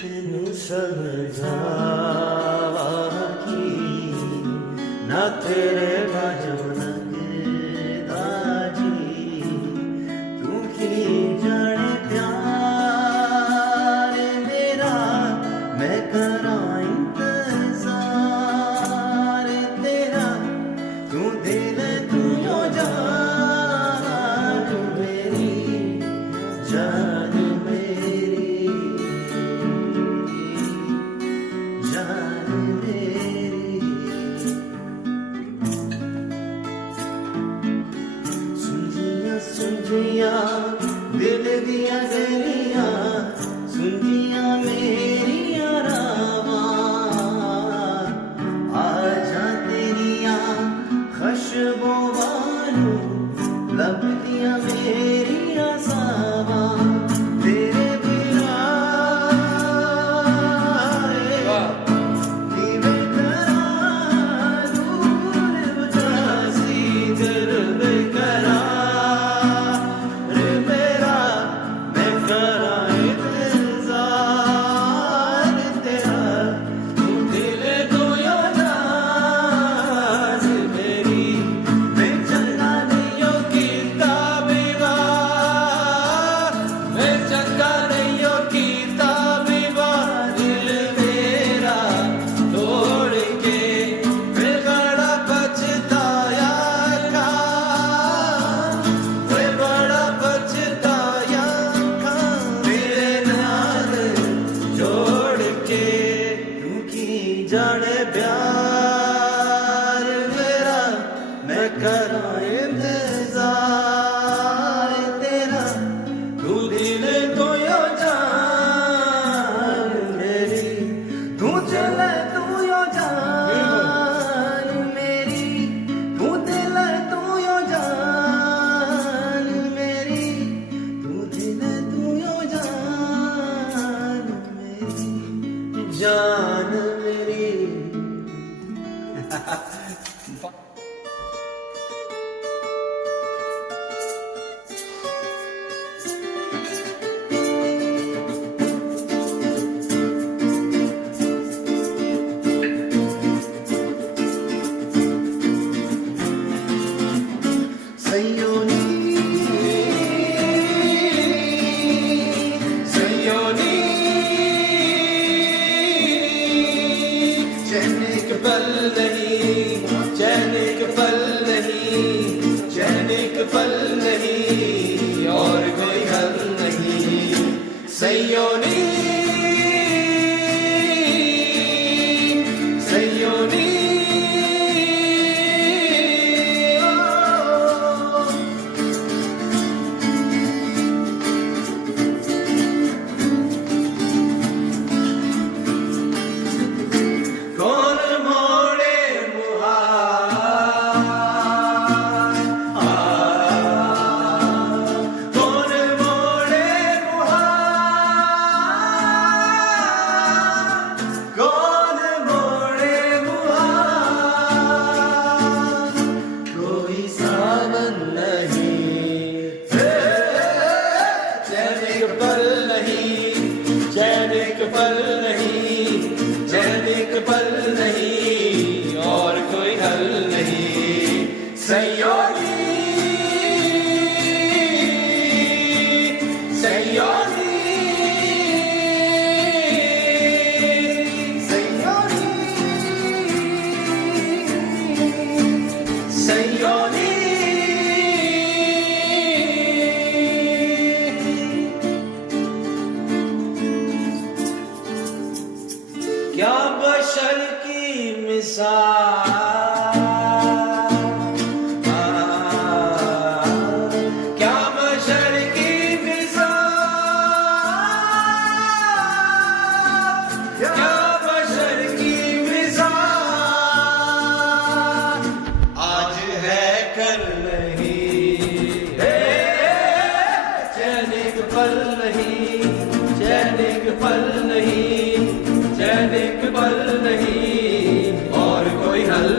ਤੈਨੂੰ ਸਮਝਾ ਕੀ ਨਾ ਤੇਰੇ ਬਾਝੋਂ ਲੰਘਦਾ ਜੀ ਤੂੰ ਕੀ ਜਾਣੇ ਪਿਆਰ ਮੇਰਾ ਮੈਂ ਕਰਾਂ ਇੰਤਜ਼ਾਰ ਤੇਰਾ ਤੂੰ ਦਿਲ ਤੂੰ ਹੋ ਜਾਨ ਮੇਰੀ ਜਾਨ ਮੇਰੀ ਜਾਨ ਮੇਰੀ ਸੁਣਜੀਆਂ ਦਿਲ ਦੀਆਂ ਗਲੀਆਂ ਸੁਣਜੀਆਂ ਮੇਰੀਆਂ ਰਾਵਾਂ ਆ ਜਾ ਤੇਰੀਆਂ ਖੁਸ਼ਬੂਆਂ ਨੂੰ ਲੱਭਦੀਆਂ ਮੇਰੀਆਂ ਸਾਵਾਂ ਤੇਰੇ ਬਿਨਾਂ ਕਿਵੇਂ ਕਰਾਂ ਦੂਰ ਉਦਾਸੀ ਦਿਲ ਬੇਕਰਾਰ ਮੇਰਾ ਮੈਂ ਕਰਾਂ ਇੰਤਜ਼ਾਰ ਤੇਰਾ ਤੂੰ ਦਿਲ ਤੋਂ ਜਾਨ ਮੇਰੀ ਮੈਂ ਚੰਗਾ ਨਹੀਂ ਓ ਕੀਤਾ ਵਿਵਾਹ ਮੈਂ ਚੰਗਾ ਨਹੀਂ ਓ ਕੀਤਾ ਵਿਵਾਹ ਦਿਲ ਮੇਰਾ ਤੋੜ ਕੇ ਮੈਂ ਬੜਾ ਪਛਤਾਇਆ ਖਾਂ ਮੈਂ ਬੜਾ ਪਛਤਾਇਆ ਖਾਂ ਤੇਰੇ ਨਾਲ ਜੋੜ ਕੇ ਤੂੰ ਕੀ ਜਾਣੇ ਪਿਆਰ ਮੇਰਾ ਮੈਂ ਕਰਾਂ ਇੰਤਜ਼ਾਰ ਤੇਰਾ ਤੂੰ ਦਿਲ ਤੋਂ ਯੋ ਜਾਨ ਮੇਰੀ ਤੂੰ ਚਲੇ ਤੂੰ ਯੋ ਜਾਨ ਮੇਰੀ ਤੂੰ ਦਿਲ ਤੂੰ ਯੋ ਜਾਨ ਮੇਰੀ ਤੂੰ ਦਿਲ ਤੂੰ ਯੋ ਜਾਨ ਮੇਰੀ ਜਾਨ ਮੇਰੀ Sayoni, Sayoni, चैन एक पल नहीं, चैन एक पल नहीं, चैन एक पल नहीं, और कोई हल नहीं। Sayoni, Sayoni, कौन मोड़े मुहार कौन मोड़े मुहार कौन मोड़े मुहार कोई सावन नहीं चैन एक पल नहीं चैन एक पल नहीं चैन एक पल नहीं और कोई हल नहीं सयोनी सयोनी सयोनी सयोनी क्या बशर की मिसाल क्या बशर की मिसाल क्या बशर की मिसाल आज है कल नहीं चैन एक पल नहीं चैन एक पल नहीं चैन एक पल नहीं और कोई हल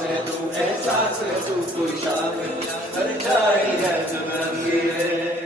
एहसास तू कोई शाम हर जाई है जुग रंगीले